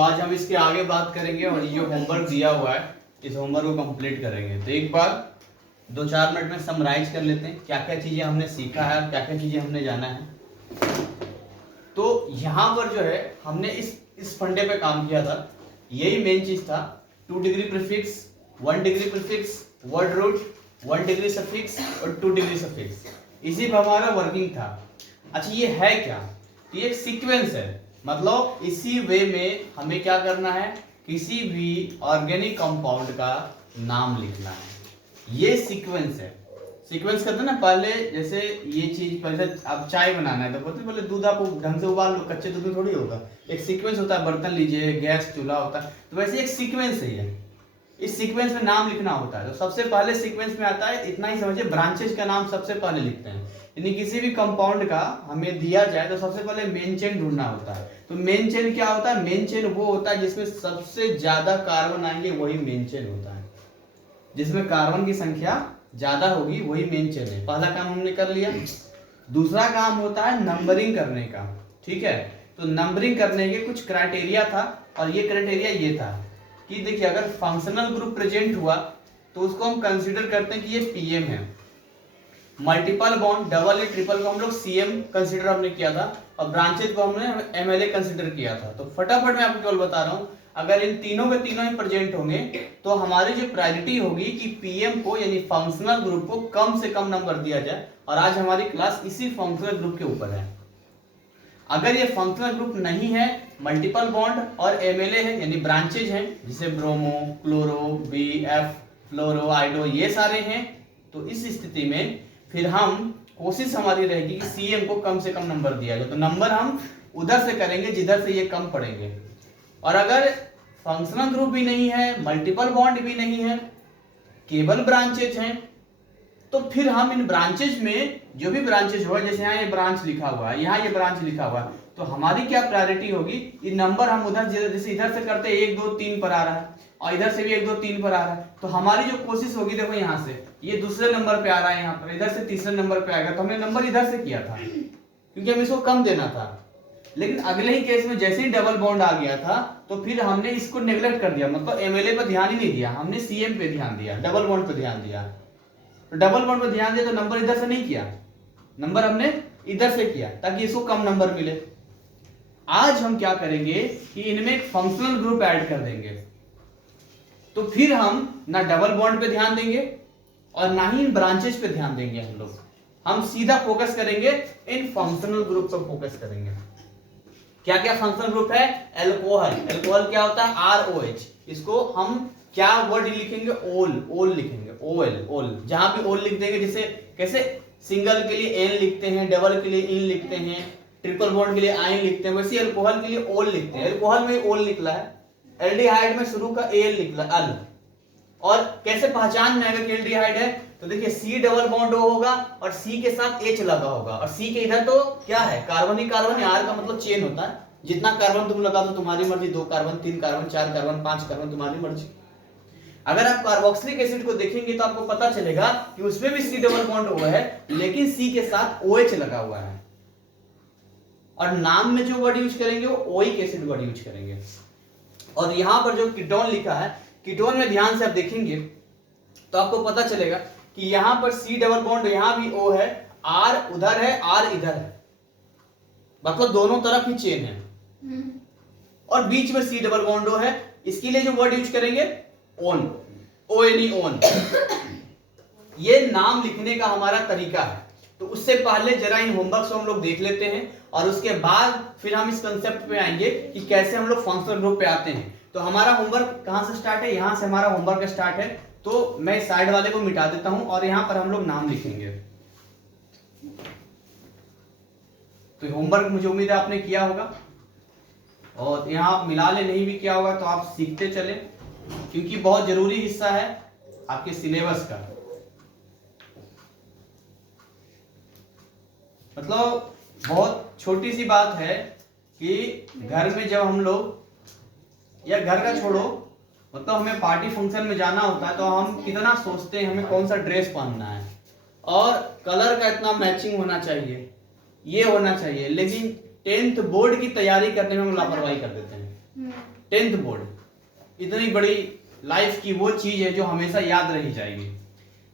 आज हम इसके आगे बात करेंगे और ये जो होमवर्क दिया हुआ है इस होमवर्क को कंप्लीट करेंगे। तो एक बार 2-4 मिनट में समराइज कर लेते हैं क्या क्या चीजें हमने सीखा है और क्या क्या चीजें हमने जाना है। तो यहाँ पर जो है हमने इस फंडे पे काम किया था, यही मेन चीज था। 2 degree prefix, 1 degree prefix, word root, 1 degree suffix और 2 डिग्री सफिक्स, इसी पर हमारा वर्किंग था। अच्छा ये है क्या? तो ये एक सीक्वेंस है, मतलब इसी वे में हमें क्या करना है, किसी भी ऑर्गेनिक कंपाउंड का नाम लिखना है। ये सीक्वेंस है। सीक्वेंस करते हैं ना, पहले जैसे ये चीज, पहले अब चाय बनाना है तो बोलते पहले दूध आप ढंग से उबाल लो, कच्चे दूध में थोड़ी होगा। एक सीक्वेंस होता है, बर्तन लीजिए, गैस चूल्हा होता है, तो वैसे एक सीक्वेंस है ये। इस सीक्वेंस में नाम लिखना होता है। तो सबसे पहले सीक्वेंस में आता है, इतना ही समझिए, ब्रांचेज का नाम सबसे पहले लिखते हैं। यानी किसी भी कंपाउंड का हमें दिया जाए तो सबसे पहले मेन चेन ढूंढना होता है। तो मेन चेन क्या होता है? मेन चेन वो होता है जिसमें सबसे ज्यादा कार्बन आएंगे, वही मेन चेन होता है। जिसमें कार्बन की संख्या ज्यादा होगी वही मेन चेन है। पहला काम हमने कर लिया। दूसरा काम होता है नंबरिंग करने का। ठीक है, तो नंबरिंग करने के कुछ क्राइटेरिया था, और ये क्राइटेरिया ये था कि देखिए, अगर फंक्शनल ग्रुप प्रेजेंट हुआ तो उसको हम कंसीडर करते हैं कि ये पीएम है। मल्टीपल बॉन्ड, डबल या ट्रिपल को हम लोग सीएम कंसीडर हमने किया था, और ब्रांचेज को हमने एमएलए कंसीडर किया था। तो फटाफट मैं आपको केवल बता रहा हूं, अगर इन तीनों के तीनों ही प्रेजेंट होंगे तो हमारी जो प्रायोरिटी होगी कि पीएम को यानी फंक्शनल ग्रुप को कम से कम नंबर दिया जाए। और आज हमारी क्लास इसी फंक्शनल ग्रुप के ऊपर है। अगर ये फंक्शनल ग्रुप नहीं है, मल्टीपल बॉन्ड और एमएलए है यानी ब्रांचेज हैं, जैसे ब्रोमो, क्लोरो, बीएफ, फ्लोरो, आइडो, ये सारे हैं, तो इस स्थिति में फिर हम कोशिश हमारी रहेगी कि सीएम को कम से कम नंबर दिया जाए। तो नंबर हम उधर से करेंगे जिधर से ये कम पड़ेंगे। और अगर फंक्शनल ग्रुप भी नहीं है, मल्टीपल बॉन्ड भी नहीं है, केवल ब्रांचेज हैं, तो फिर हम इन ब्रांचेज में जो भी ब्रांचेज होगा, जैसे यहाँ ये ब्रांच लिखा हुआ है, यहाँ ये ब्रांच लिखा हुआ है, तो हमारी क्या प्रायोरिटी होगी, ये नंबर हम उधर जैसे इधर से करते हैं 1 2 3 पर आ रहा है, और इधर से भी 1 2 3 पर आ रहा है, तो हमारी जो कोशिश होगी, देखो यहाँ से ये दूसरे नंबर पे आ रहा है, यहाँ पर इधर से तीसरे नंबर पे आएगा, तो हमने नंबर इधर से किया था क्योंकि हम इसको कम देना था। लेकिन अगले ही केस में जैसे ही डबल बॉन्ड आ गया था तो फिर हमने इसको नेग्लेक्ट कर दिया, मतलब एमएलए पर ध्यान ही नहीं दिया, हमने सीएम पे ध्यान दिया, डबल बॉन्ड पे ध्यान दिया। तो डबल बॉन्ड पे ध्यान दिया तो नंबर इधर से नहीं किया, नंबर हमने इधर से किया ताकि इसको कम नंबर मिले। आज हम क्या करेंगे कि इनमें एक फंक्शनल ग्रुप ऐड कर देंगे, तो फिर हम ना डबल बॉन्ड पे ध्यान देंगे और ना ही इन ब्रांचेस पे ध्यान देंगे। हम सीधा फोकस करेंगे इन फंक्शनल ग्रुप पर फोकस करेंगे। क्या क्या फंक्शनल ग्रुप है? एल्कोहल, एल्कोहल क्या होता है? ROH। इसको हम क्या वर्ड लिखेंगे? ओल लिखेंगे, ओल। जहां भी ओल लिख देंगे, जैसे कैसे सिंगल के लिए एन लिखते हैं, डबल के लिए इन लिखते हैं, ट्रिपल बॉन्ड के लिए आइन लिखते हैं, वैसे एल्कोहल के लिए ओल लिखते हैं। एल्कोहल में ओल निकला है, एल्डिहाइड में शुरू का एल निकला, अल। और कैसे पहचान में आएगा कि एल्डिहाइड है? तो देखिए सी डबल बॉन्ड होगा और सी के साथ H लगा होगा, और सी के इधर तो क्या है? कार्बन ही कार्बन। R का मतलब चेन होता है, जितना कार्बन तुम लगा दो तुम्हारी मर्जी, 2 कार्बन, 3 कार्बन, 4 कार्बन, 5 कार्बन, तुम्हारी मर्जी। अगर आप कार्बोक्सिलिक एसिड को देखेंगे तो आपको पता चलेगा कि उसमें भी सी डबल बॉन्ड हुआ है, लेकिन सी के साथ OH लगा हुआ है। और नाम में जो वर्ड यूज करेंगे वो ओइक एसिड वर्ड यूज करेंगे। और यहां पर जो कीटोन लिखा है, कीटोन में ध्यान से आप देखेंगे तो आपको पता चलेगा कि यहां पर सी डबल बॉन्ड, यहां भी O है, R उधर है, R इधर है, मतलब दोनों तरफ ही चेन है, और बीच में सी डबल बॉन्ड O है। इसके लिए जो वर्ड यूज करेंगे ओन, ONE। ये नाम लिखने का हमारा तरीका है। तो उससे पहले जरा इन होमवर्क को हम लोग देख लेते हैं, और उसके बाद फिर हम इस कंसेप्ट पे आएंगे कि कैसे हम लोग फंक्शनल ग्रुप पे आते हैं। तो हमारा होमवर्क कहां से स्टार्ट है? यहां से हमारा होमवर्क स्टार्ट है। तो मैं साइड वाले को मिटा देता हूं और यहां पर हम लोग नाम लिखेंगे। तो होमवर्क मुझे उम्मीद है आपने किया होगा, और यहां आप मिला ले, नहीं भी किया होगा तो आप सीखते चले, क्योंकि बहुत जरूरी हिस्सा है आपके सिलेबस का। मतलब बहुत छोटी सी बात है कि घर में जब हम लोग, या घर का छोड़ो, मतलब हमें पार्टी फंक्शन में जाना होता है तो हम कितना सोचते हैं हमें कौन सा ड्रेस पहनना है, और कलर का इतना मैचिंग होना चाहिए, ये होना चाहिए, लेकिन 10th बोर्ड की तैयारी करने में हम लापरवाही कर देते हैं। 10th बोर्ड, इतनी बड़ी लाइफ की वो चीज है जो हमेशा याद रही जाएगी।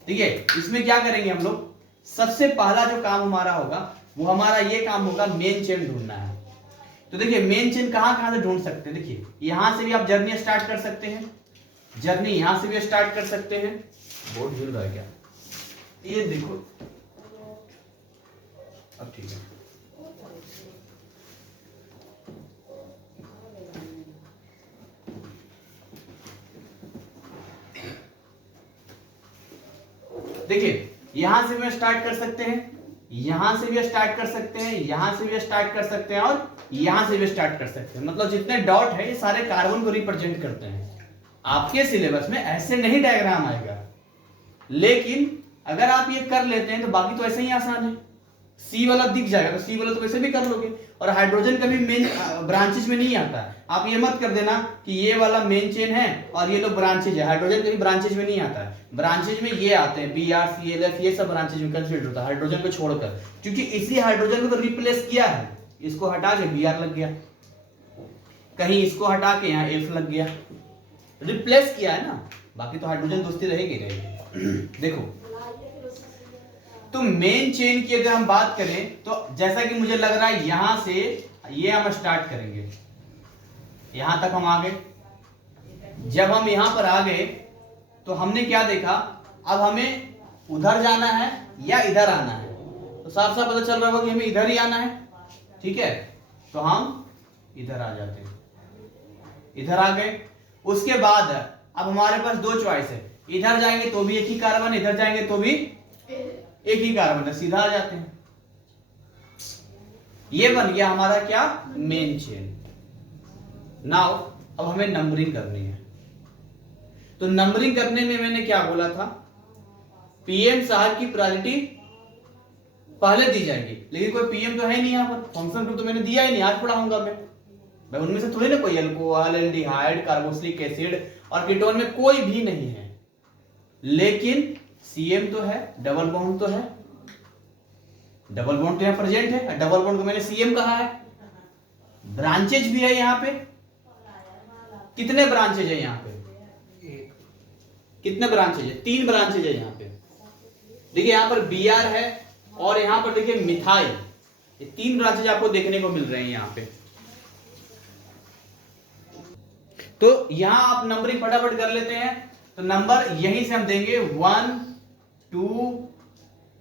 ठीक है, इसमें क्या करेंगे हम लोग, सबसे पहला जो काम हमारा होगा वो हमारा ये काम होगा, मेन चेन ढूंढना है। तो देखिए मेन चेन कहां से ढूंढ सकते हैं, देखिए यहां से भी आप जर्नी स्टार्ट कर सकते हैं, जर्नी यहां से भी स्टार्ट कर सकते हैं। बोर्ड हिल रहा है क्या, ये देखो अब ठीक है। देखिए यहां से भी स्टार्ट कर सकते हैं, यहां से भी स्टार्ट कर सकते हैं, यहां से भी स्टार्ट कर सकते हैं और यहां से भी स्टार्ट कर सकते हैं। मतलब जितने डॉट है ये सारे कार्बन को रिप्रेजेंट करते हैं। आपके सिलेबस में ऐसे नहीं डायग्राम आएगा, लेकिन अगर आप ये कर लेते हैं तो बाकी तो ऐसे ही आसान है। सी वाला दिख जाएगा तो सी वाला तो वैसे भी कर लोगे। और हाइड्रोजन कभी मेन ब्रांचेज में नहीं आता है, आप ये मत कर देना कि ये वाला मेन चेन है और ये लोग ब्रांचेज है। हाइड्रोजन कभी ब्रांचेज में नहीं आता है, ब्रांचेज में ये आते हैं BR CLF, ये सब ब्रांचेज में कंसीडर होता है हाइड्रोजन को छोड़कर, क्योंकि इसी हाइड्रोजन को तो रिप्लेस किया है। इसको हटा के BR लग गया, कहीं इसको हटा के यहाँ F लग गया, रिप्लेस किया है ना, बाकी तो हाइड्रोजन दोस्ती रहेगी रहेगी। देखो तो मेन चेन की अगर हम बात करें तो जैसा कि मुझे लग रहा है यहां से ये हम स्टार्ट करेंगे, यहां तक हम आ गए। जब हम यहां पर आ गए तो हमने क्या देखा, अब हमें उधर जाना है या इधर आना है, तो साफ साफ पता चल रहा होगा कि हमें इधर ही आना है। ठीक है, तो हम इधर आ जाते हैं, इधर आ गए। उसके बाद अब हमारे पास दो चॉइस है, इधर जाएंगे तो भी एक ही कार्बन, इधर जाएंगे तो भी एक ही कार्बन है, सीधा आ जाते हैं। ये बन गया हमारा क्या, मेन चेन। नाउ अब हमें नंबरिंग करनी है। तो नंबरिंग करने में मैंने क्या बोला था, पीएम साहब की प्रायोरिटी पहले दी जाएगी, लेकिन कोई पीएम तो है नहीं यहां पर, फंक्शन ग्रुप तो मैंने दिया ही नहीं, आज पढ़ाऊंगा मैं उनमें से थोड़ी ना कोई अल्कोहल, एल्डिहाइड, कार्बोक्सिलिक एसिड और कीटोन में कोई भी नहीं है, लेकिन सीएम तो है, डबल बॉन्ड तो है, डबल बॉन्ड तो यहां प्रेजेंट है, डबल बॉन्ड को मैंने सीएम कहा है। ब्रांचेज भी है यहां पे, कितने ब्रांचेज है यहां पे, कितने ब्रांचेज है, 3 ब्रांचेज है यहां पे। देखिए यहां पर BR है और यहां पर देखिए मिथाइल, ये 3 ब्रांचेज आपको देखने को मिल रहे हैं यहां पे। तो यहां आप नंबरिंग फटाफट कर लेते हैं, तो नंबर यहीं से हम देंगे 1 2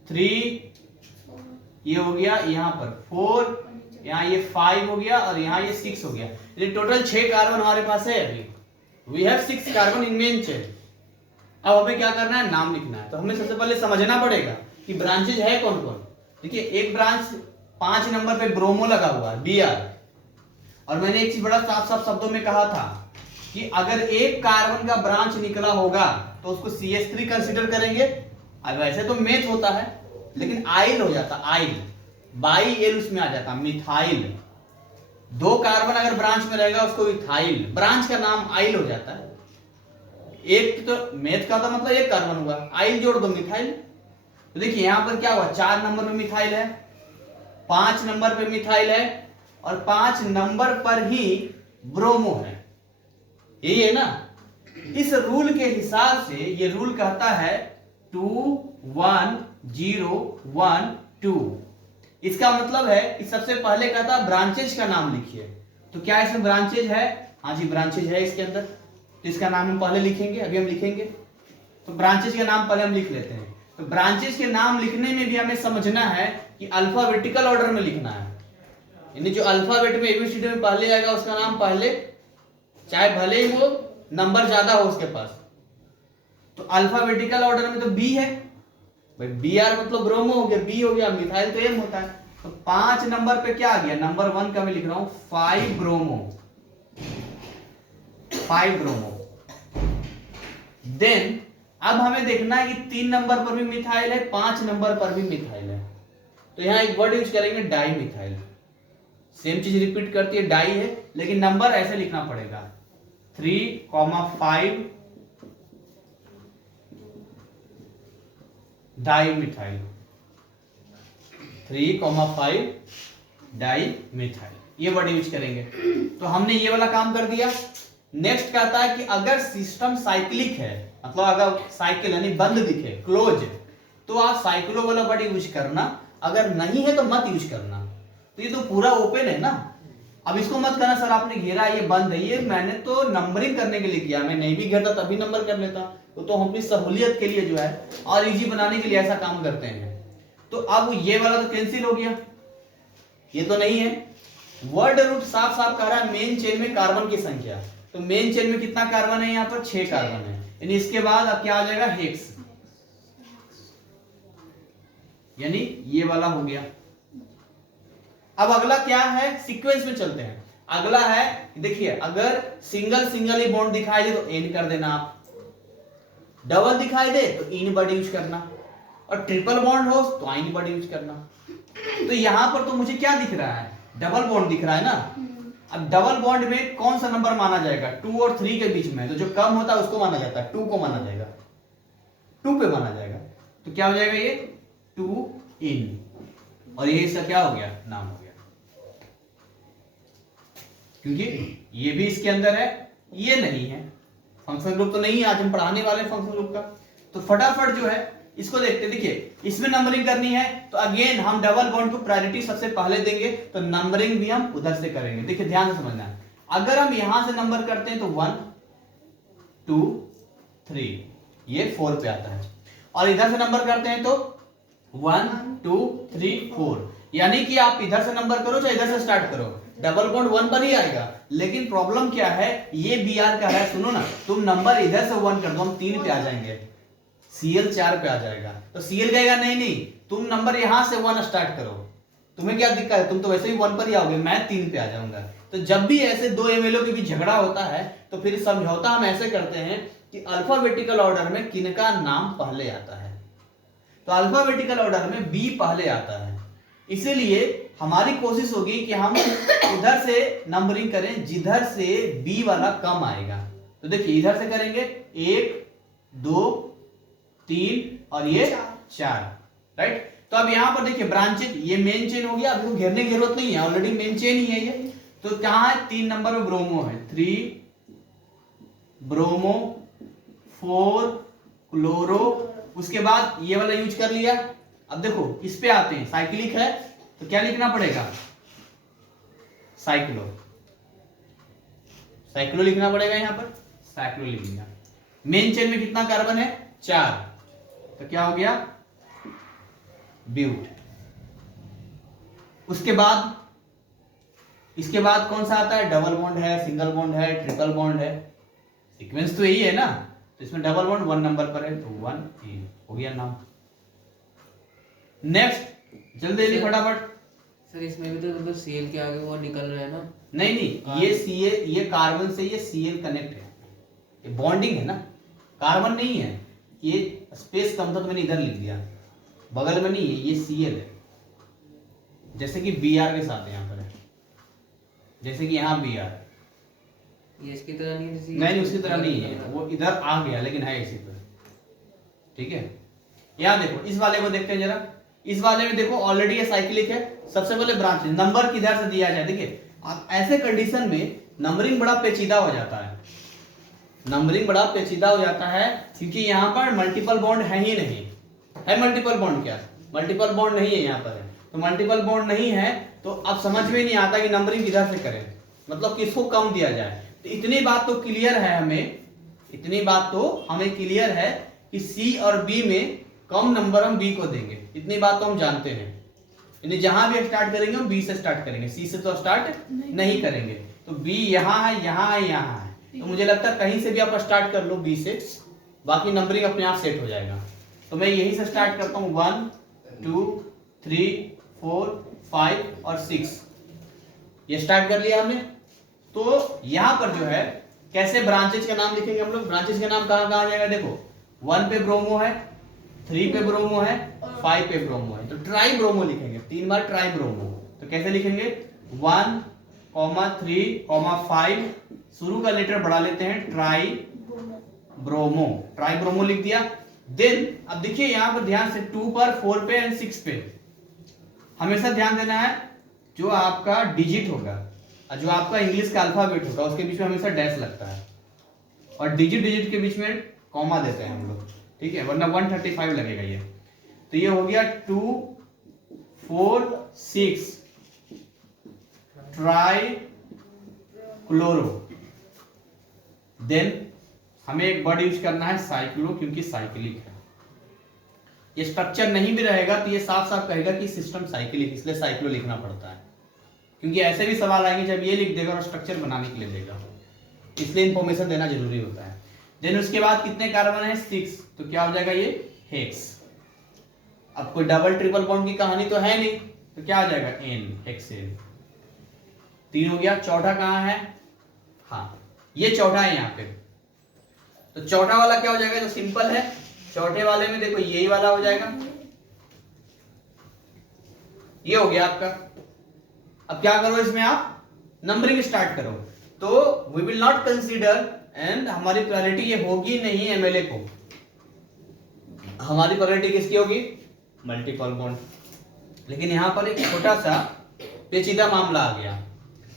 3, ये हो गया यहां पर 4, यहां ये 5 हो गया और यहां ये 6 हो गया। ये टोटल 6 कार्बन हमारे पास है अभी, we have 6 carbon in main chain. अब हमें क्या करना है, नाम लिखना है। तो हमें सबसे पहले समझना पड़ेगा कि ब्रांचेज है कौन कौन। देखिए एक ब्रांच 5 नंबर पे ब्रोमो लगा हुआ है, BR। और मैंने एक चीज बड़ा साफ साफ शब्दों में कहा था कि अगर एक कार्बन का ब्रांच निकला होगा तो उसको CH3 कंसीडर करेंगे। अब वैसे तो मेथ होता है, लेकिन आइल हो जाता, आइल बाई एल उसमें आ जाता, मिथाइल। 2 कार्बन अगर ब्रांच में रहेगा उसको इथाइल, ब्रांच का नाम आइल हो जाता है। एक तो मेथ का तो मतलब एक कार्बन हुआ, आइल जोड़ दो मिथाइल। तो देखिए यहां पर क्या हुआ, 4 नंबर पे मिथाइल है, 5 नंबर पे मिथाइल है और 5 नंबर पर ही ब्रोमो है, यही है ना। इस रूल के हिसाब से ये रूल कहता है 2 1 0 1 2। इसका मतलब है कि सबसे पहले कहता है ब्रांचेज का नाम लिखिए। तो क्या इसमें ब्रांचेज है, हाँ जी ब्रांचेज है इसके अंदर, तो इसका नाम हम पहले लिखेंगे, अभी हम लिखेंगे। तो ब्रांचेज के नाम पहले हम लिख लेते हैं। तो ब्रांचेज के नाम लिखने में भी हमें समझना है कि अल्फाबेटिकल ऑर्डर में लिखना है, यानी जो अल्फाबेट में ABCD में पहले आएगा उसका नाम पहले, चाहे भले ही वो नंबर ज्यादा हो उसके पास। तो अल्फाबेटिकल ऑर्डर में तो B है भाई, BR मतलब ब्रोमो हो गया, B हो गया, मिथाइल तो M होता है। तो 5 नंबर पे क्या आ गया, नंबर 1 का मैं लिख रहा हूं 5 ब्रोमो, 5 ब्रोमो। देन अब हमें देखना है कि 3 नंबर पर भी मिथाइल है, 5 नंबर पर भी मिथाइल है। तो यहां एक वर्ड यूज करेंगे डाई मिथाइल। सेम चीज रिपीट करती है, डाई है लेकिन नंबर ऐसे लिखना पड़ेगा 3,5 डाई मिथाइल, 3,5 डाई मिथाइल। ये वर्ड यूज करेंगे। तो हमने ये वाला काम कर दिया। नेक्स्ट कहता है कि अगर सिस्टम साइक्लिक है, मतलब अगर साइकिल यानी बंद दिखे, क्लोज, तो आप साइक्लो वाला वर्ड यूज करना, अगर नहीं है तो मत यूज करना। तो ये तो पूरा ओपन है ना, अब इसको मत करना सर आपने घेरा ये बंद है, ये मैंने तो नंबरिंग करने के लिए किया, मैं नहीं भी घेरता तभी नंबर कर लेता। तो हम अपनी सहूलियत के लिए जो है और इजी बनाने के लिए ऐसा काम करते हैं। तो अब ये वाला तो कैंसिल हो गया, ये तो नहीं है। वर्ड रूट साफ साफ कह रहा है मेन चेन में कार्बन की संख्या, तो मेन चेन में कितना कार्बन है, यहाँ पर 6 कार्बन है, यानी इसके बाद अब क्या आ जाएगा, हेक्स, यानी ये वाला हो गया। अब अगला क्या है, सीक्वेंस में चलते हैं। अगला है, देखिए अगर सिंगल सिंगल ही बॉन्ड दिखाई दे तो एन कर देना आप, डबल दिखाई दे तो इन वर्ड यूज करना, और ट्रिपल बॉन्ड हो तो आइन वर्ड यूज करना। तो यहां पर तो मुझे क्या दिख रहा है, डबल बॉन्ड दिख रहा है ना। अब डबल बॉन्ड में कौन सा नंबर माना जाएगा, 2 और 3 के बीच में, तो जो कम होता है उसको माना जाता है, 2 को माना जाएगा, 2 पे माना जाएगा। तो क्या हो जाएगा ये 2 इन, और ये इसका क्या हो गया, नाम हो गया, क्योंकि ये भी इसके अंदर है, ये नहीं है, फंक्शन ग्रुप तो नहीं है, आज हम पढ़ाने वाले हैं फंक्शन ग्रुप का। तो फटाफट जो है इसको देखते, देखिए इसमें नंबरिंग करनी है तो अगेन हम डबल बॉन्ड को प्रायोरिटी सबसे पहले देंगे, तो नंबरिंग भी हम उधर से करेंगे। देखिए ध्यान से समझना, अगर हम यहां से नंबर करते हैं तो 1 2 3 ये 4 पे आता है, और इधर से नंबर करते हैं तो 1 2 3 4, यानी कि आप इधर से नंबर करो चाहे इधर से स्टार्ट करो, डबल बॉन्ड 1 पर ही आएगा। लेकिन प्रॉब्लम क्या है, ये बी आर का है, सुनो ना, तुम नंबर इधर से 1 कर दो, हम 3 पे आ जाएंगे, सीएल 4 पे आ जाएगा। तो सीएल कहेगा नहीं नहीं, तुम नंबर यहां से 1 स्टार्ट करो, तुम्हें क्या दिक्कत है, तुम तो वैसे ही 1 पर ही आओगे, मैं 3 पे आ जाऊंगा। तो जब भी ऐसे दो एमएलओ के बीच झगड़ा होता है तो फिर समझौता हम ऐसे करते हैं कि अल्फाबेटिकल ऑर्डर में किनका नाम पहले आता है, तो अल्फाबेटिकल ऑर्डर में बी पहले आता है। इसीलिए हमारी कोशिश होगी कि हम उधर से नंबरिंग करें जिधर से बी वाला कम आएगा। तो देखिए इधर से करेंगे 1 2 3 और ये 4, राइट। तो अब यहां पर देखिए ब्रांचेज, ये मेन चेन हो गया, अब इसको घेरने की जरूरत नहीं है, ऑलरेडी मेन चेन ही है ये। तो कहां है, 3 नंबर में ब्रोमो है, 3 ब्रोमो 4 क्लोरो, उसके बाद ये वाला यूज कर लिया। अब देखो इस पे आते हैं, साइक्लिक है तो क्या लिखना पड़ेगा, साइक्लो, साइक्लो लिखना पड़ेगा, यहां पर साइक्लो लिख दिया। मेन चेन में कितना कार्बन है, 4, तो क्या हो गया, ब्यूट। उसके बाद इसके बाद कौन सा आता है, डबल बॉन्ड है, सिंगल बॉन्ड है, ट्रिपल बॉन्ड है, सीक्वेंस तो यही है ना। तो इसमें डबल बॉन्ड 1 नंबर पर है, तो 1 हो गया नाम। नेक्स्ट जल्दी जल्दी फटाफट। सर इसमें भी तो मतलब सीएल के आगे वो निकल रहा है ना, नहीं नहीं, ये सीएल, ये कार्बन से ये सीएल कनेक्ट है, ये बॉन्डिंग है ना, कार्बन नहीं है, ये स्पेस कम था तो मैंने इधर लिख दिया, बगल में नहीं है, ये सीएल है, जैसे कि बीआर के साथ यहाँ पर है, जैसे कि यहाँ बीआर, ये इसकी तरह नहीं है, नहीं उसकी तरह नहीं है, वो इधर आ गया लेकिन है इसी पर, ठीक है। यहाँ देखो इस वाले को देखते हैं जरा, इस वाले में देखो ऑलरेडी ये साइक्लिक है। सबसे पहले ब्रांच नंबर किधर से दिया जाए, देखिए ऐसे कंडीशन में नंबरिंग बड़ा पेचीदा हो जाता है, नंबरिंग बड़ा पेचीदा हो जाता है, क्योंकि यहाँ पर मल्टीपल बॉन्ड है ही नहीं, है मल्टीपल बॉन्ड क्या, मल्टीपल बॉन्ड नहीं है यहाँ पर है, तो मल्टीपल बॉन्ड नहीं है तो अब समझ में नहीं आता कि नंबरिंग किधर से करें, मतलब किसको कम दिया जाए। तो इतनी बात तो क्लियर है हमें, इतनी बात तो हमें क्लियर है कि सी और बी में कम नंबर हम बी को देंगे, इतनी बात तो हम जानते हैं, यानी जहां भी स्टार्ट करेंगे हम बी से स्टार्ट करेंगे, सी से तो स्टार्ट नहीं करेंगे। तो बी यहाँ है, यहाँ है, यहाँ है, तो मुझे लगता है कहीं से भी आप स्टार्ट कर लो बी से, बाकी नंबरिंग अपने आप सेट हो जाएगा। तो मैं यहीं से स्टार्ट करता हूँ, 1 2 3 4 5 और 6, ये स्टार्ट कर लिया हमने। तो यहाँ पर जो है कैसे ब्रांचेज का नाम लिखेंगे हम लोग, ब्रांचेज का नाम कहाँ कहाँ जाएगा, देखो 1 पे ब्रोमो है, 3 पे ब्रोमो है, 5 पे ब्रोमो है, तो ट्राई ब्रोमो लिखेंगे, 3 बार ट्राई ब्रोमो। तो कैसे लिखेंगे, 1 3 5, शुरू का लेटर बढ़ा लेते हैं, ट्राई ब्रोमो, ट्राई ब्रोमो लिख दिया। देन अब देखिए यहां पर ध्यान से 2 पर, 4 पे एंड 6 पे हमेशा ध्यान देना है, जो आपका डिजिट होगा और जो आपका इंग्लिश का अल्फाबेट होगा उसके बीच में हमेशा डैश लगता है, और डिजिट डिजिट के बीच में कॉमा देते हैं हम लोग, ठीक है, वरना 135 लगेगा ये। तो ये हो गया 2 4 6 ट्राई क्लोरो। देन हमें एक वर्ड यूज करना है साइक्लो, क्योंकि साइक्लिक है। ये स्ट्रक्चर नहीं भी रहेगा तो ये साफ साफ कहेगा कि सिस्टम साइक्लिक, इसलिए साइक्लो लिखना पड़ता है, क्योंकि ऐसे भी सवाल आएंगे जब ये लिख देगा और स्ट्रक्चर बनाने के लिए देगा, इसलिए इंफॉर्मेशन देना जरूरी होता है। देन उसके बाद कितने कार्बन है 6, तो क्या हो जाएगा ये हेक्स। अब कोई डबल ट्रिपल बॉन्ड की कहानी तो है नहीं, तो क्या आ जाएगा एन, हेक्सेन। 3 हो गया। चौथा कहां है, हाँ ये चौथा है यहाँ पे, तो चौथा वाला क्या हो जाएगा, जो सिंपल है, चौथे वाले में देखो यही वाला हो जाएगा, ये हो गया आपका। अब क्या करो इसमें आप नंबरिंग स्टार्ट करो, तो we will not consider, and हमारी प्रायोरिटी ये होगी नहीं एमएलए को, हमारी प्रायोरिटी किसकी होगी, मल्टीपल बॉन्ड। लेकिन यहां पर एक छोटा सा पेचीदा मामला आ गया।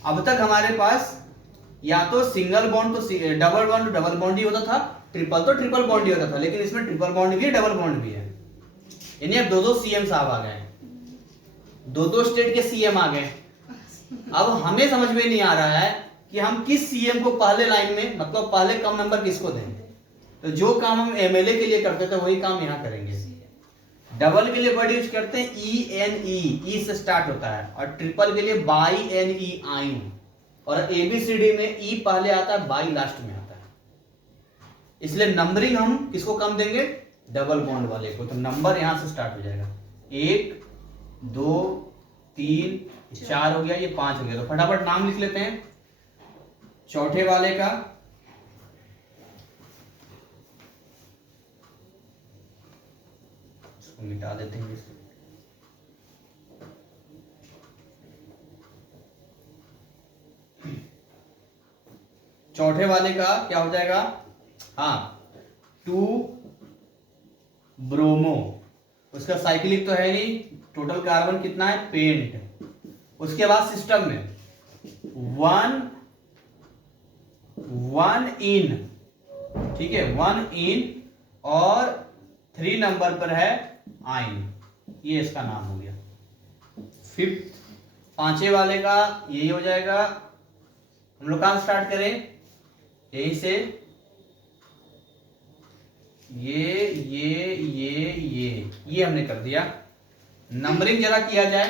अब तक हमारे पास या तो सिंगल बॉन्ड तो डबल बॉन्ड तो डबल बॉन्ड ही होता था, ट्रिपल तो ट्रिपल बॉन्ड ही होता था, लेकिन इसमें ट्रिपल बॉन्ड भी है, डबल बॉन्ड भी है। यानी अब दो सीएम साहब आ गए, दो स्टेट के सीएम आ गए। अब हमें समझ में नहीं आ रहा है कि हम किस सीएम को पहले लाइन में, मतलब पहले कम नंबर किसको दें। तो जो काम हम एमएलए के लिए करते थे वही काम यहां करेंगे। डबल के लिए वर्ड यूज करते हैं ई एन ई से स्टार्ट होता है, और ट्रिपल के लिए बाई एन ई, आइन, और एबीसीडी में ई पहले आता है, बाई लास्ट में आता है। इसलिए नंबरिंग हम किसको कम देंगे, डबल बॉन्ड वाले को। तो नंबर यहां से स्टार्ट हो जाएगा, 1 2 3 4 हो गया, ये 5 हो गया। तो फटाफट नाम लिख लेते हैं चौथे वाले का। इसको मिटा देते हैं इसको। चौथे वाले का क्या हो जाएगा, हाँ 2 ब्रोमो। उसका साइक्लिक तो है नहीं, टोटल कार्बन कितना है, पेंट। उसके बाद सिस्टम में 1 इन, ठीक है, 1 इन, और 3 नंबर पर है आइन, ये इसका नाम हो गया। फिफ्थ, पांचवे वाले का यही हो जाएगा। हम लोग कहां स्टार्ट करें, यही से ये हमने कर दिया। नंबरिंग जरा किया जाए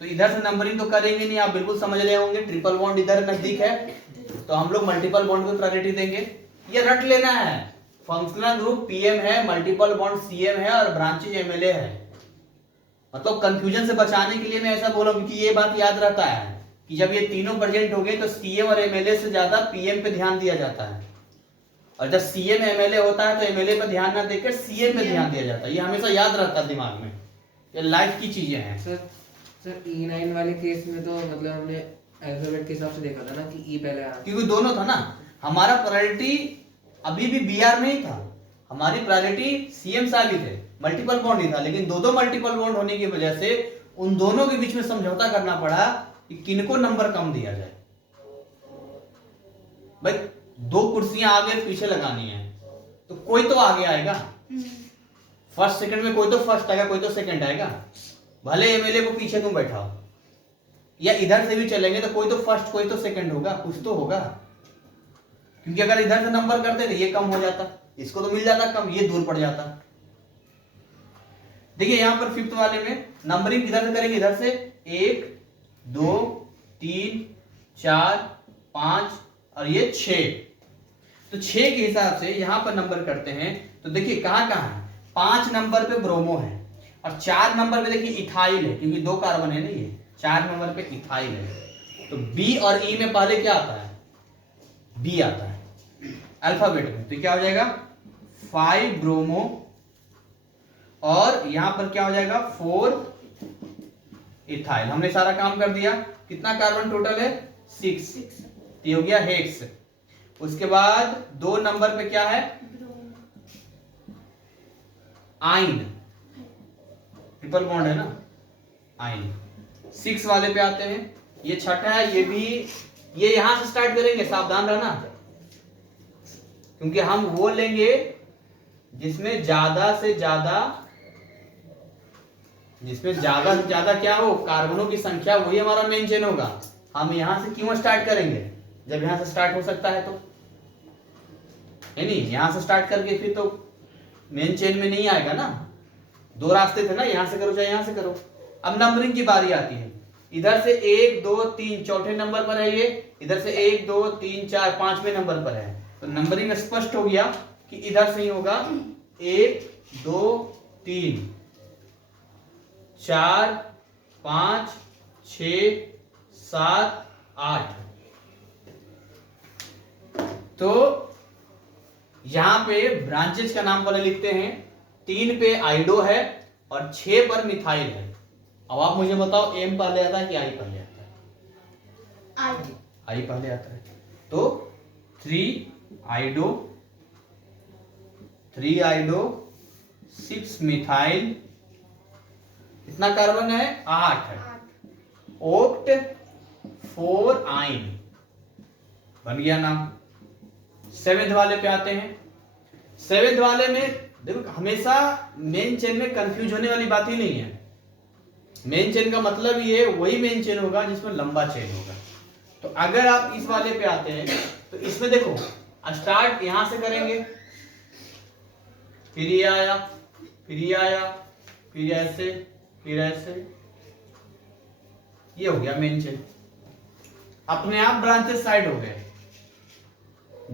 तो इधर से नंबरिंग तो करेंगे नहीं, आप बिल्कुल समझ रहे होंगे, ट्रिपल बॉन्ड इधर नजदीक है तो हम लोग मल्टीपल बॉन्ड को प्रायोरिटी देंगे। ये रट लेना है, फंक्शनल ग्रुप पीएम है, मल्टीपल बॉन्ड सीएम है, और ब्रांचेज एमएलए है। मतलब कंफ्यूजन से बचाने के लिए मैं ऐसा बोला क्योंकि ये बात याद रहता है कि जब ये तीनों प्रेजेंट हो गए तो सीएम और एमएलए से ज्यादा पीएम पे ध्यान दिया जाता है, और जब सीएम एमएलए होता है तो एमएलए पे ध्यान ना देकर सीएम पे ध्यान दिया जाता है। ये हमेशा याद रहता है दिमाग में, ये लाइफ की चीजें हैं। सर E9 वाले केस में तो मतलब हमने अल्फाबेट के हिसाब से देखा था ना कि ई पहले आया, क्योंकि दोनों था ना, हमारा प्रायोरिटी अभी भी बीआर में ही था, हमारी प्रायोरिटी सीएम साहब ही थे, मल्टीपल बॉन्ड ही था। लेकिन दो मल्टीपल बॉन्ड होने की वजह से उन दोनों के बीच में समझौता करना पड़ा कि किनको नंबर कम दिया जाए। भाई 2 कुर्सियां आगे पीछे लगानी है तो कोई तो आगे आएगा, फर्स्ट सेकंड में कोई तो फर्स्ट आएगा, कोई तो सेकंड आएगा। भले एमएलए को पीछे तुम बैठाओ, या इधर से भी चलेंगे तो कोई तो फर्स्ट कोई तो सेकंड होगा, कुछ तो होगा। क्योंकि अगर इधर से नंबर करते तो ये कम हो जाता, इसको तो मिल जाता कम, ये दूर पड़ जाता। देखिए यहां पर फिफ्थ वाले में नंबरिंग किधर से करेंगे, इधर से 1 2 3 4 5 और ये 6। तो 6 के हिसाब से यहां पर नंबर करते हैं। तो देखिए कहां कहां है, 5 नंबर पे ब्रोमो है, और 4 नंबर पे देखिए इथाइल है, क्योंकि 2 कार्बन है ना, ये 4 नंबर पे इथाइल है। तो बी और ई में पहले क्या आता है, बी आता है अल्फाबेट में। तो क्या हो जाएगा 5 ब्रोमो, और यहां पर क्या हो जाएगा 4 इथाइल। हमने सारा काम कर दिया। कितना कार्बन टोटल है 6, ये हो गया हेक्स। उसके बाद 2 नंबर पे क्या है, आइन, ट्रिपल बॉन्ड है ना, आइन। 6 वाले पे आते हैं, ये छठा है, ये भी, ये यहां से स्टार्ट करेंगे, सावधान रहना, क्योंकि हम वो लेंगे जिसमें ज्यादा से ज्यादा क्या हो, कार्बनों की संख्या, वही हमारा मेन चेन होगा। हम यहां से क्यों स्टार्ट करेंगे, जब यहां से स्टार्ट हो सकता है तो, है नहीं, यहां से स्टार्ट करके फिर तो मेन चेन में नहीं आएगा ना। दो रास्ते थे ना, यहां से करो चाहे यहां से करो। अब नंबरिंग की बारी आती है, इधर से 1 2 3 चौथे नंबर पर है ये, इधर से 1 2 3 4 5वें नंबर पर है। तो नंबरिंग स्पष्ट हो गया कि इधर से ही होगा 1 2 3 4 5 6 7 8। तो यहां पे ब्रांचेस का नाम पहले लिखते हैं। 3 पे आइडो है और 6 पर मिथाइल है। अब आप मुझे बताओ, एम पहले आता है कि आई पहले आता है? आई पहले आता है। तो 3 आइडो 6 मिथाइल, कितना कार्बन है, 8 है, ओक्ट 4 आइन, बन गया नाम। 7th वाले पे आते हैं। 7th वाले में देखो, हमेशा मेन चेन में कंफ्यूज होने वाली बात ही नहीं है। मेन चेन का मतलब ये वही मेन चेन होगा जिसमें लंबा चेन होगा। तो अगर आप इस वाले पे आते हैं तो इसमें देखो, स्टार्ट यहां से करेंगे, फिर ये आया, फिर ये आया, फिर ऐसे, फिर ऐसे, ये हो गया मेन चेन। अपने आप ब्रांचेस साइड हो गए।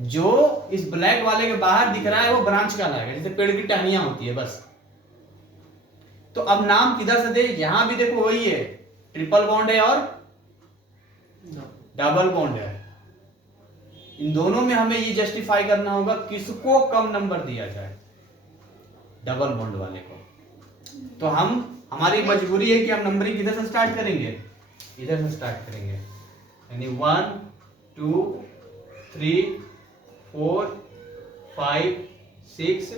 जो इस ब्लैक वाले के बाहर दिख रहा है वो ब्रांच कहलाएगा, जैसे पेड़ की टहनियां होती है बस। तो अब नाम किधर से दे, यहां भी देखो वही है, ट्रिपल बॉन्ड है और डबल बॉन्ड है। इन दोनों में हमें ये जस्टिफाई करना होगा किसको कम नंबर दिया जाए, डबल बॉन्ड वाले को। तो हमारी मजबूरी है कि हम नंबरिंग किधर से स्टार्ट करेंगे, इधर से स्टार्ट करेंगे, यानी 1 2 3 4 5 6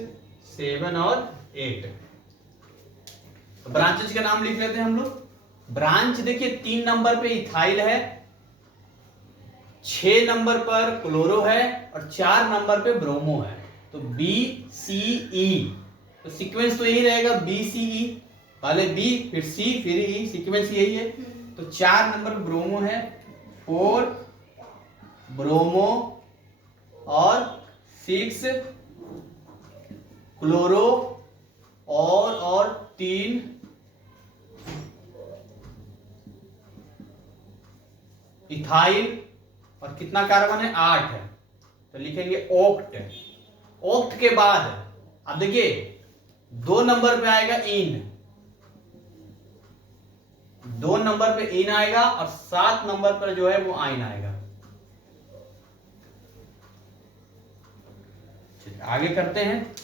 7 और 8। तो ब्रांचेस का नाम लिख लेते हैं हम लोग। ब्रांच देखिए 3 नंबर पे इथाइल है, 6 नंबर पर क्लोरो है और 4 नंबर पे ब्रोमो है। तो बी सी ई, तो सीक्वेंस तो यही रहेगा, बी सी ई, पहले बी फिर सी फिर ई, सीक्वेंस यही है। तो 4 नंबर पे ब्रोमो है, 4 ब्रोमो और 6 क्लोरो और 3 इथाइल, और कितना कार्बन है, 8 है। तो लिखेंगे ओक्ट। ओक्ट के बाद अब देखिए 2 नंबर पे आएगा इन, 2 नंबर पे इन आएगा और 7 नंबर पर जो है वो आइन आएगा। आगे करते हैं,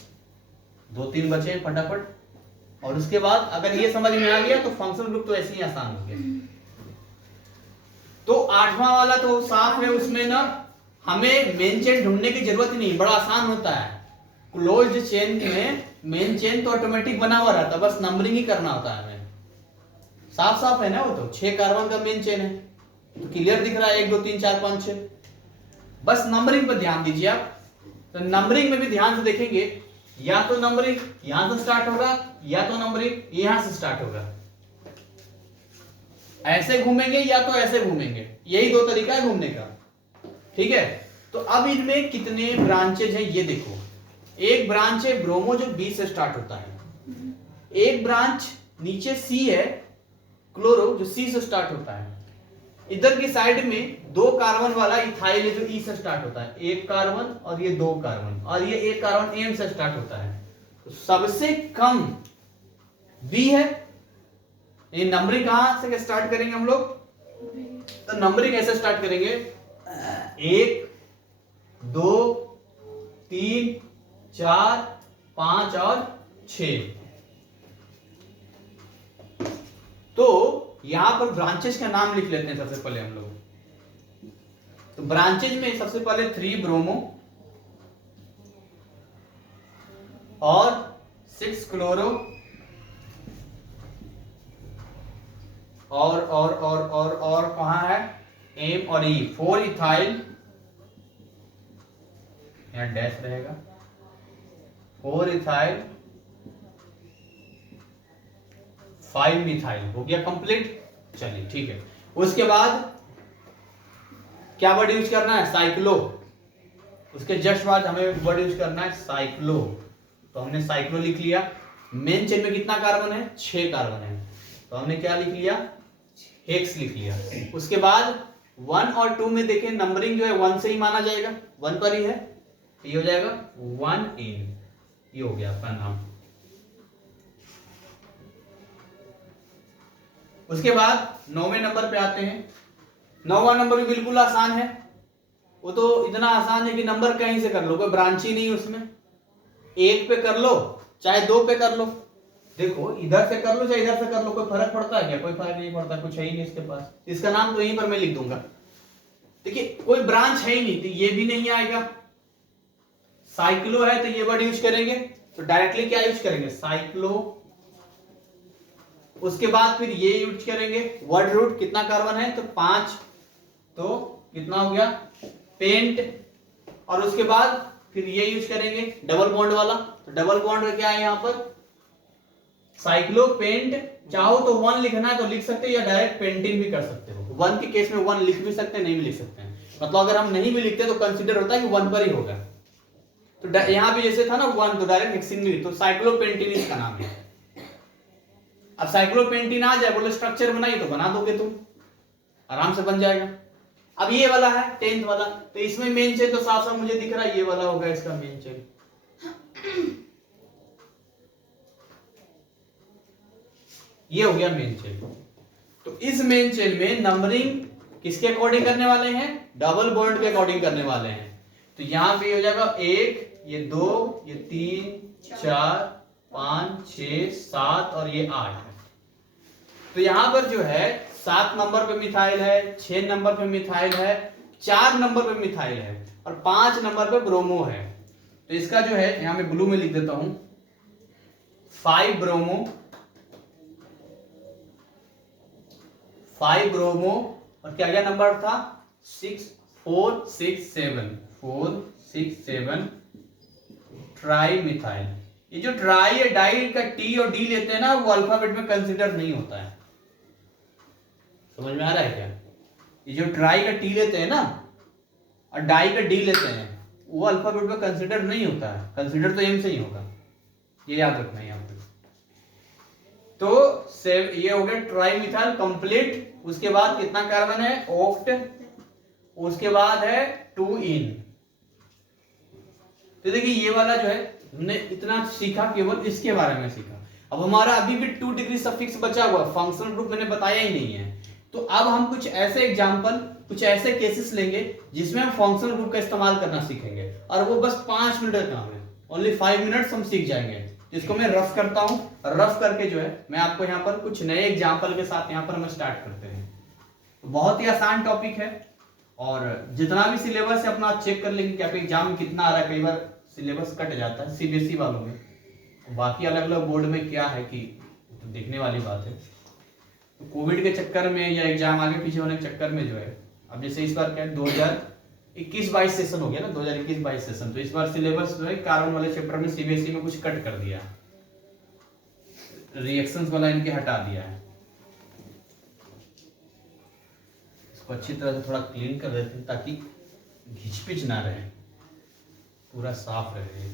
2-3 बचे हैं फटाफट। और उसके बाद अगर ये समझ में आ गया तो फंक्शनल ग्रुप तो ऐसे ही आसान हो गया। तो 8वां वाला तो साफ है, उसमें ना हमें मेन चेन ढूंढने की जरूरत ही नहीं, बड़ा आसान होता है। क्लोज्ड चेन में मेन चेन तो ऑटोमेटिक बना हुआ रहता है, बस नंबरिंग ही करना होता है हमें। साफ साफ है ना, वो तो 6 कार्बन का मेन चेन है, तो क्लियर दिख रहा है 1 2 3 4 5 6। बस नंबरिंग पर ध्यान दीजिए आप। तो नंबरिंग में भी ध्यान से देखेंगे, या तो नंबरिंग यहां से स्टार्ट होगा या तो नंबरिंग यहां से स्टार्ट होगा। ऐसे घूमेंगे या तो ऐसे घूमेंगे, यही 2 तरीका है घूमने का, ठीक है। तो अब इनमें कितने ब्रांचेज हैं ये देखो। एक ब्रांच है ब्रोमो जो बी से स्टार्ट होता है, एक ब्रांच नीचे सी है क्लोरो जो सी से स्टार्ट होता है, इधर की साइड में 2 कार्बन वाला इथाइल है जो ई से स्टार्ट होता है, 1 कार्बन और ये 2 कार्बन, और ये 1 कार्बन एम से स्टार्ट होता है। तो सबसे कम बी है। ये नंबरिंग कहां से स्टार्ट करेंगे हम लोग, तो नंबरिंग ऐसे स्टार्ट करेंगे 1 2 3 4 5 और 6। तो यहां पर ब्रांचेस का नाम लिख लेते हैं सबसे पहले हम लोग। तो ब्रांचेज में सबसे पहले 3 ब्रोमो और 6 क्लोरो और कहाँ है, एम और ई, 4 इथाइल, यहाँ डैश रहेगा, 4 इथाइल 5 मिथाइल, हो गया कंप्लीट। चलिए ठीक है, उसके बाद क्या वर्ड यूज करना है, साइक्लो। उसके जस्ट बाद हमें वर्ड यूज करना है साइक्लो, तो हमने साइक्लो लिख लिया। मेन चेन में कितना कार्बन है, 6 कार्बन है, तो हमने क्या लिख लिया, हेक्स लिख लिया। उसके बाद 1 और 2 में देखें नंबरिंग जो है 1 से ही माना जाएगा, 1 पर ही है, तो ये हो जाएगा 1N, ये हो गया आपका नाम। उसके बाद 9वें नंबर पे आते हैं। 9वां नंबर भी बिल्कुल आसान है, वो तो इतना आसान है कि नंबर कहीं से कर लो, कोई ब्रांच ही नहीं उसमें, 1 पे कर लो चाहे 2 पे कर लो, देखो इधर से कर लो चाहे इधर से कर लो, कोई फर्क पड़ता है क्या, कोई फर्क नहीं पड़ता, कुछ है ही नहीं इसके पास, इसका नाम तो यहीं पर मैं लिख दूंगा। देखिए कोई ब्रांच है ही नहीं, तो ये भी नहीं आएगा। साइक्लो है तो ये वर्ड यूज करेंगे, तो डायरेक्टली क्या यूज करेंगे, साइक्लो। उसके बाद फिर ये यूज करेंगे, वर्ड रूट कितना कार्बन है, तो 5, तो कितना हो गया, पेंट। और उसके बाद फिर ये यूज करेंगे डबल बॉन्ड वाला, तो डबल बॉन्ड क्या है यहाँ पर, साइक्लो पेंट। चाहो तो 1 लिखना है तो लिख सकते हो, या डायरेक्ट पेंटिंग भी कर सकते हो। 1 के केस में 1 लिख भी सकते हैं, नहीं भी लिख सकते हैं, मतलब अगर हम नहीं भी लिखते तो कंसीडर होता है कि 1 पर ही होगा। तो यहाँ भी जैसे था ना 1, तो डायरेक्ट हेक्सिन में, तो साइक्लोपेंटीन इसका नाम है। अब साइक्लोपेंटीन आ जाए, बोले स्ट्रक्चर बनाइए, तो बना दोगे तुम, आराम से बन जाएगा। अब ये वाला है 10th वाला, तो इसमें मेन चेन तो साफ साफ मुझे दिख रहा है, ये वाला होगा इसका मेन चेन। ये हो गया मेन चेन। तो इस मेन चेन में नंबरिंग किसके अकॉर्डिंग करने वाले हैं, डबल बॉन्ड के अकॉर्डिंग करने वाले हैं। तो यहां पे हो जाएगा 1, ये 2, ये 3, 4, 5, 6, 7 और ये 8 है। तो यहां पर जो है 7 नंबर पे मिथाइल है, 6 नंबर पे मिथाइल है, 4 नंबर पे मिथाइल है और 5 नंबर पे ब्रोमो है। तो इसका जो है यहां मैं ब्लू में लिख देता हूं, 5 ब्रोमो, 5 ब्रोमो, और क्या क्या नंबर था, 6, 4, 6, 7, 4, 6, 7 ट्राई मिथाइल। ये जो ट्राई या डाई का टी और डी लेते हैं ना, वो अल्फाबेट में कंसीडर नहीं होता है, समझ में आ रहा है क्या। ये जो ट्राई का टी लेते हैं ना और डाई का डी लेते हैं, वो अल्फाबेट में कंसीडर नहीं होता है, कंसीडर तो एम से ही होगा, ये याद रखना है यहाँ पे। तो ये हो गया ट्राई मिथाइल कंप्लीट। उसके बाद कितना कार्बन है, ऑक्ट, उसके बाद है 2 इन। तो देखिए ये वाला जो है हमने इतना सीखा, केवल इसके बारे में सीखा। अब हमारा अभी भी 2 डिग्री सफिक्स बचा हुआ, फंक्शनल ग्रुप मैंने बताया ही नहीं है। तो अब हम कुछ ऐसे एग्जांपल, कुछ ऐसे केसेस लेंगे जिसमें हम फंक्शनल ग्रुप का इस्तेमाल करना सीखेंगे, और वो बस 5 मिनट का काम है, ओनली 5 मिनट्स हम सीख जाएंगे। इसको मैं रफ करता हूं, रफ करके जो है मैं आपको यहाँ पर कुछ नए एग्जाम्पल के साथ यहाँ पर हम स्टार्ट करते हैं। तो बहुत ही आसान टॉपिक है, और जितना भी सिलेबस है अपना चेक कर लेंगे कि आपके एग्जाम में कितना आ रहा है। कई बार सिलेबस कट जाता है सीबीएसई वालों में, बाकी अलग अलग बोर्ड में क्या है कि तो देखने वाली बात है। तो कोविड के चक्कर में या एग्जाम आगे पीछे होने के चक्कर में जो है, अब जैसे इस बार क्या 2021-22 सेशन हो गया ना, 2021-22 सेशन, तो इस बार सिलेबस जो है कार्बन वाले चैप्टर में सीबीएसई में कुछ कट कर दिया, रिएक्शंस वाला इनके हटा दिया है। इसको अच्छी तरह से थोड़ा क्लीन कर देते हैं ताकि घिचपिच ना रहे, पूरा साफ रहे।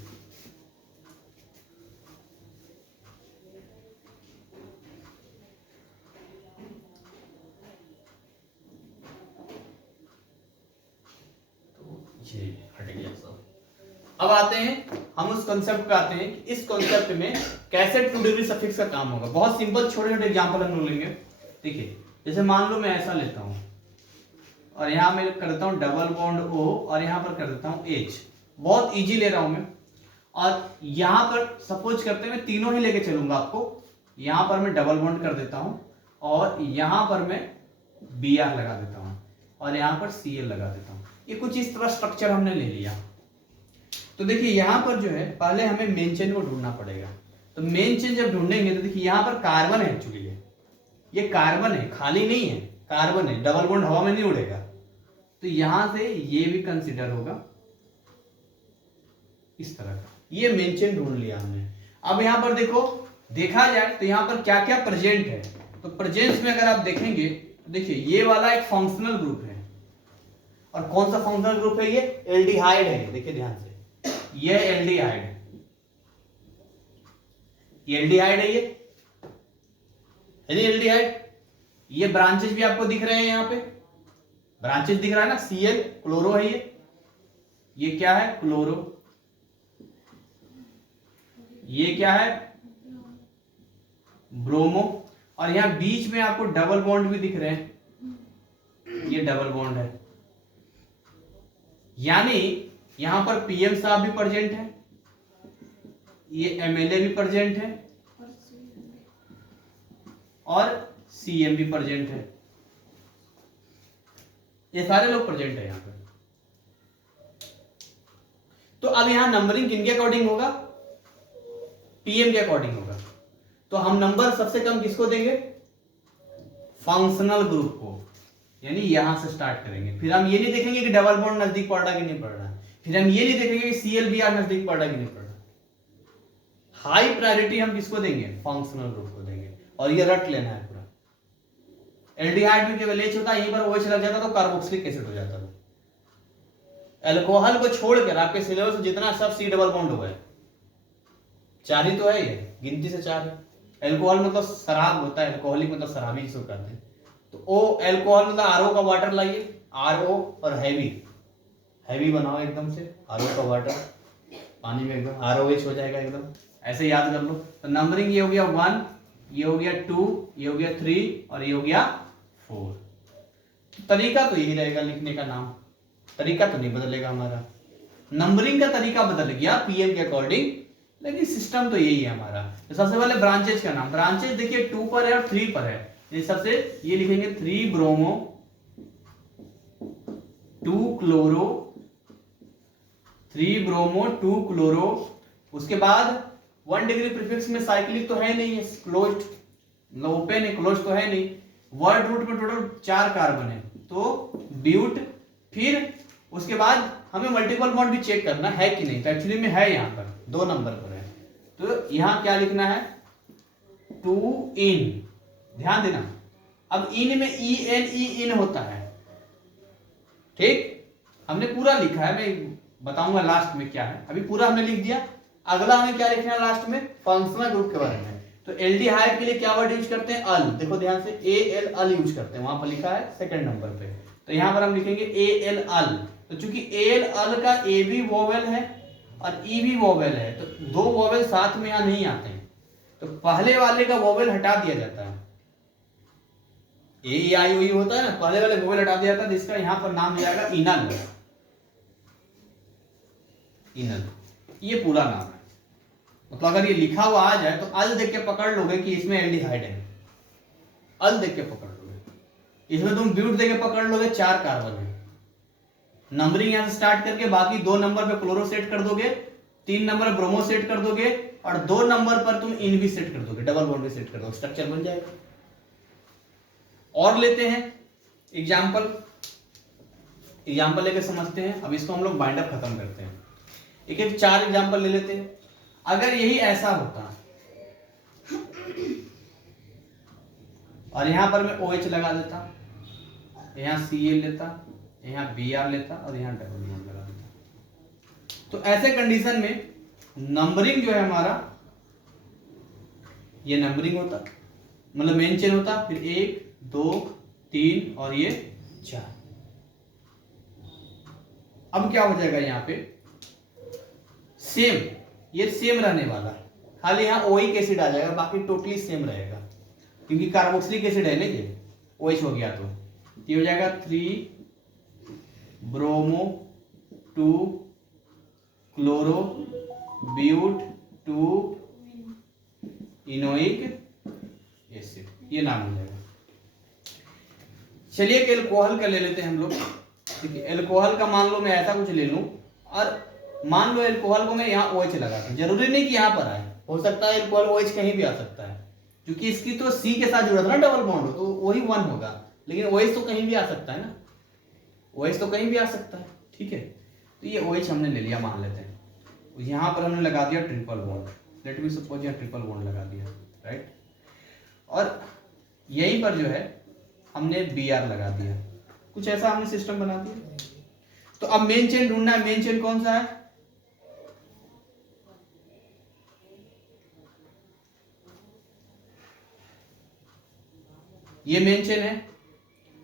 ये हट गया सब। अब आते हैं हम उस कॉन्सेप्ट पे आते हैं कि इस कॉन्सेप्ट में कैसे 2 डिग्री सफिक्स का काम होगा। बहुत सिंपल छोटे छोटे एग्जांपल हम लोग लेंगे। देखिए जैसे मान लो मैं ऐसा लेता हूं और यहां मैं करता हूं डबल बॉन्ड O और यहां पर कर देता हूं H, बहुत इजी ले रहा हूं मैं। और यहां पर सपोज करते हैं मैं तीनों ही लेके चलूंगा आपको, यहां पर मैं डबल बॉन्ड कर देता हूं और यहां पर मैं Br लगा देता हूं और यहां पर Cl लगा देता हूं। ये कुछ इस तरह स्ट्रक्चर हमने ले लिया। तो देखिए यहां पर जो है पहले हमें मेन चेन को ढूंढना पड़ेगा। तो मेन चेन जब ढूंढेंगे तो देखिए यहां पर कार्बन है, एक्चुअली ये कार्बन है, खाली नहीं है, कार्बन है, डबल बॉन्ड हवा में नहीं उड़ेगा, तो यहां से ये भी कंसिडर होगा इस तरह का। ये मेन चेन ढूंढ लिया हमने। अब यहां पर देखो, देखा जाए तो यहां पर क्या क्या प्रेजेंट है, तो प्रेजेंस में अगर आप देखेंगे तो देखिए ये वाला एक फंक्शनल ग्रुप है, और कौन सा फंक्शनल ग्रुप है, ये एल्डिहाइड है, देखिए ध्यान से, ये एल्डिहाइड है, ये एल्डिहाइड है, ये एल्डिहाइड। ये ब्रांचेस भी आपको दिख रहे हैं, यहां पे ब्रांचेस दिख रहा है ना, Cl क्लोरो है, ये क्या है, क्लोरो, ये क्या है, ब्रोमो, और यहां बीच में आपको डबल बॉन्ड भी दिख रहे हैं, ये डबल बॉन्ड है, यानी यहां पर पीएम साहब भी प्रेजेंट है, ये एमएलए भी प्रेजेंट है, और सीएम भी प्रेजेंट है, ये सारे लोग प्रेजेंट है यहां पर। तो अब यहां नंबरिंग किनके अकॉर्डिंग होगा, पीएम के अकॉर्डिंग होगा। तो हम नंबर सबसे कम किसको देंगे, फंक्शनल ग्रुप को, यानी यहां से स्टार्ट करेंगे। फिर हम ये नहीं देखेंगे कि डबल बॉन्ड नजदीक पड़ रहा कि नहीं पड़ रहा, फिर हम ये नहीं देखेंगे कि ClBr नजदीक पड़ रहा कि नहीं पड़ रहा। हाई प्रायोरिटी हम किसको देंगे, फंक्शनल ग्रुप को देंगे, और ये रट लेना है पूरा। एल्डिहाइड में केवल H होता है, यहीं पर OH लग जाता तो कार्बोक्सिलिक एसिड हो जाता था। अल्कोहल को छोड़कर आपके सिलेबस में जितना सब C डबल बॉन्ड हो गए, 4 ही तो है, ये गिनती से 4 है। अल्कोहल मतलब शराब होता है, अल्कोहलिक मतलब शराबी जिसको कहते हैं। तो ओ अल्कोहल मतलब RO का वाटर लाइए, RO और हैवी बनाओ एकदम से, RO का वाटर पानी में एकदम ROH हो जाएगा एकदम, ऐसे याद कर लो। तो नंबरिंग ये हो गया 1, ये हो गया 2, ये हो गया 3 और ये हो गया 4। तरीका तो यही रहेगा लिखने का, नाम तरीका तो नहीं बदलेगा हमारा, नंबरिंग का तरीका बदल गया पीएम के अकॉर्डिंग, लेकिन सिस्टम तो यही है हमारा। तो सबसे पहले ब्रांचेज का नाम, ब्रांचेज देखिए 2 पर है और 3 पर है, ये सबसे ये लिखेंगे 3 ब्रोमो 2 क्लोरो, 3 ब्रोमो 2 क्लोरो। उसके बाद 1 डिग्री प्रीफिक्स में साइक्लिक तो है नहीं, क्लोज्ड मतलब ओपन है, क्लोज तो है नहीं। वर्ड रूट में टोटल 4 कार्बन है, तो ब्यूट। फिर उसके बाद हमें मल्टीपल बॉन्ड भी चेक करना है कि नहीं, तो एक्चुअली में है, यहाँ पर 2 नंबर पर है, तो यहां क्या लिखना है, 2 इन, ध्यान देना। अब इन में इन होता है, ठीक, हमने पूरा लिखा है, मैं बताऊंगा लास्ट में क्या है, अभी पूरा हमने लिख दिया। अगला हमें क्या लिखना है लास्ट में, फंक्शनल ग्रुप के बारे में। तो एल्डिहाइड के लिए क्या वर्ड यूज करते हैं, अल, देखो ध्यान से, AL अल यूज करते हैं, वहां पर लिखा है सेकंड नंबर पे, तो यहां पर हम लिखेंगे AL अल। तो चूंकि AL अल का A भी वोवेल है और E भी वोवेल है, तो 2 वोवेल साथ में यहां नहीं आते हैं, तो पहले वाले का वोवेल हटा दिया जाता है, AEIOU होता है ना, पहले वाले वोवेल हटा दिया जाता है, जिसका यहां पर नाम दिया जाएगा इनल, इनल, ये पूरा नाम है। मतलब अगर ये लिखा हुआ आ जाए तो अल देख के पकड़ लोगे कि इसमें एल्डिहाइड है, अल देख के पकड़ लोगे। इसमें तुम ब्यूट देख के पकड़ लोगे 4 कार्बन है। नंबरिंग यहां से स्टार्ट करके बाकी 2 नंबर पे क्लोरो सेट कर दोगे, 3 नंबर पे ब्रोमो सेट कर दोगे, और 2 नंबर पर तुम इन भी सेट कर दोगे, डबल बॉन्ड भी सेट कर दोगे, स्ट्रक्चर बन जाएगा। और लेते हैं एग्जाम्पल लेके समझते हैं। अब इसको हम लोग बाइंड अप खत्म करते हैं, एक एक 4 एग्जाम्पल ले लेते हैं। अगर यही ऐसा होता और यहां पर मैं OH लगा देता, यहां Cl लेता, यहां Br लेता और यहां डबल बॉन्ड लगा देता, तो ऐसे कंडीशन में नंबरिंग जो है हमारा, ये नंबरिंग होता, मतलब मेन चेन होता, फिर 1 2 3 और ये 4। अब क्या हो जाएगा यहाँ पे, सेम, ये सेम रहने वाला है, खाली यहाँ ओइक एसिड आ जाएगा, बाकी टोटली सेम रहेगा, क्योंकि कार्बोक्सिलिक एसिड है ना, ये OH हो गया, तो ये हो जाएगा 3 ब्रोमो 2 क्लोरो ब्यूट 2 इनोइक एसिड, ये नाम हो जाएगा। चलिए कि एल्कोहल का ले लेते हैं हम लोग, ठीक है। एल्कोहल का मान लो मैं ऐसा कुछ ले लूं, और मान लो एल्कोहल को मैं यहाँ OH लगा दूं, जरूरी नहीं कि यहाँ पर आए, हो सकता है एल्कोहल OH कहीं भी आ सकता है, क्योंकि इसकी तो सी के साथ जुड़ा था ना डबल बॉन्ड, तो वही 1 होगा, लेकिन OH तो कहीं भी आ सकता है ना, OH तो कहीं भी आ सकता है, ठीक है। तो ये OH हमने ले लिया, मान लेते हैं, यहाँ पर हमने लगा दिया triple bond, let me suppose यहाँ ट्रिपल बॉन्ड लगा दिया, राइट। और यहीं पर जो है हमने Br लगा दिया, कुछ ऐसा हमने सिस्टम बना दिया। तो अब मेन चेन ढूंढना है, मेन चेन कौन सा है, ये मेन चेन है।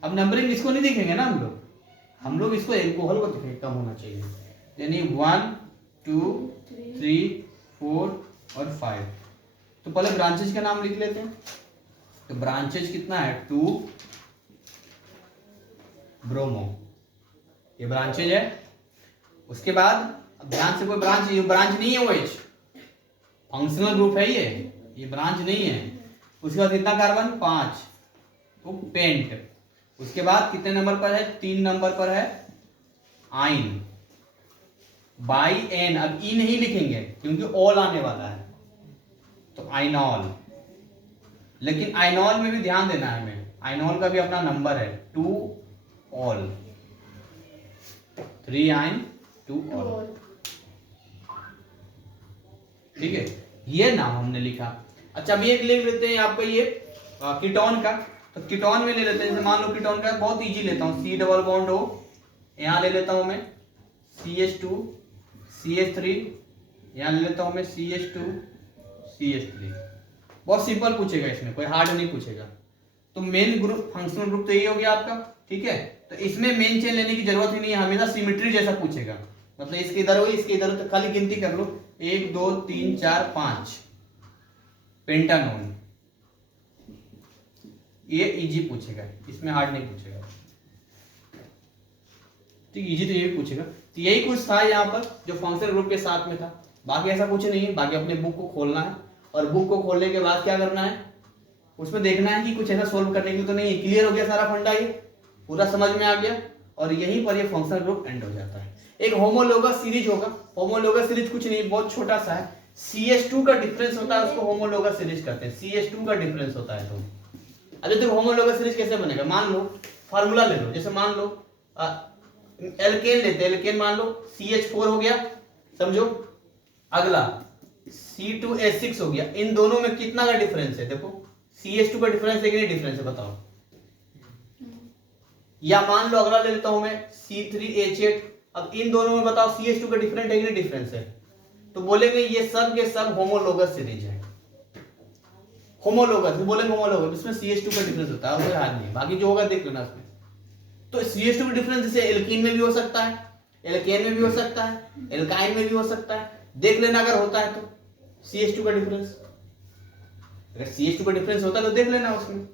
अब नंबरिंग इसको नहीं देखेंगे ना हम लोग इसको एल्कोहल को देखेंगे, कम होना चाहिए, यानी 1 2 3 4 और 5। तो पहले ब्रांचेज का नाम लिख लेते हैं। तो ब्रांचेज कितना है, 2 ब्रोमो, ये ब्रांचेज है। उसके बाद अब ध्यान से, कोई ब्रांच, ये ब्रांच नहीं है OH, फंक्शनल ग्रुप है ये ब्रांच नहीं है। उसके बाद कितना कार्बन, 5, तो पेंट। उसके बाद कितने नंबर पर है, 3 नंबर पर है आइन, बाई एन। अब ई नहीं लिखेंगे क्योंकि ऑल आने वाला है, तो आइनॉल। लेकिन आइनॉल में भी ध्यान देना है हमें, आइनॉल का भी अपना नंबर है, 2 ऑल, 3 आइन 2 ऑल, ठीक है। ये नाम हमने लिखा। अच्छा, अब ये लिख लेते हैं आपका ये कीटोन का। तो कीटोन में ले लेते हैं, जैसे मान लो कीटोन का बहुत इजी लेता हूँ, C डबल बॉन्ड O, यहाँ ले लेता हूँ मैं CH2 CH3, यहाँ ले लेता हूँ मैं CH2 CH3। बहुत सिंपल पूछेगा, इसमें कोई हार्ड नहीं पूछेगा। तो मेन ग्रुप, फंक्शनल ग्रुप तो यही हो गया आपका, ठीक है। तो इसमें मेन चेन लेने की जरूरत ही नहीं है, हमेशा सिमेट्री जैसा पूछेगा, मतलब इसके इधर हो इसके इधर हो, तो खाली गिनती कर लो, 1 2 3 4 5 पेंटानोन। ये इजी पूछेगा, इसमें हार्ड नहीं पूछेगा, ठीक। इजी तो ये भी पूछेगा। तो यही कुछ था यहाँ पर जो फंक्शनल ग्रुप के साथ में था, बाकी ऐसा कुछ नहीं है। बाकी अपने बुक को खोलना है, और बुक को खोलने के बाद क्या करना है, उसमें देखना है कि कुछ ऐसा सोल्व करने के लिए तो नहीं है। क्लियर हो गया सारा फंडा, ये पूरा समझ में आ गया, और यहीं पर ये फंक्शनल ग्रुप एंड हो जाता है। एक होमोलोगस सीरीज होगा, होमोलोगस सीरीज कुछ नहीं, बहुत छोटा सा है, CH2 का डिफरेंस होता है, उसको होमोलोगस सीरीज कहते हैं। CH2 का डिफरेंस होता है। तो अरे देखो होमोलोगस सीरीज कैसे बनेगा, मान लो फार्मूला ले लो, जैसे मान लो एल्केन लेते हैं, एल्केन मान लो CH4 हो गया, समझो। अगला C2H6 हो गया, इन दोनों में कितना का डिफरेंस है, देखो CH2 का डिफरेंस है कि नहीं, डिफरेंस है बताओ। या मान लो अगला ले लेता हूं मैं C3H8, अब इन दोनों में बताओ CH2 का डिफरेंट है कि नहीं, डिफरेंस है। तो बोलेंगे ये सब के सब होमोलोगस सीरीज है। होमोलोगस बोलेंगे, होमोलोगस इसमें CH2 का डिफरेंस होता है, कोई हाल नहीं, बाकी जो होगा देख लेना उसमें। तो CH2 का डिफरेंस जैसे एल्कीन में भी हो सकता है, एल्केन में भी हो सकता है, एल्काइन में भी हो सकता है, देख लेना अगर होता है तो CH2 का डिफरेंस। अगर CH2 का डिफरेंस होता है तो देख लेना उसमें।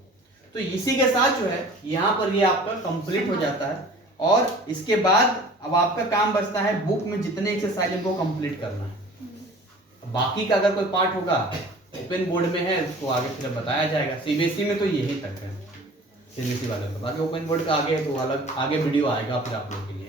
तो इसी के साथ जो है यहाँ पर ये आपका कंप्लीट हो जाता है, और इसके बाद अब आपका काम बचता है बुक में जितने एक्सरसाइज इनको कंप्लीट करना है। बाकी का अगर कोई पार्ट होगा ओपन बोर्ड में है, उसको आगे फिर बताया जाएगा। CBSE में तो यही तक है, CBSE वाले का, बाकी ओपन बोर्ड का आगे है तो अलग आगे वीडियो आएगा फिर आप लोग के लिए।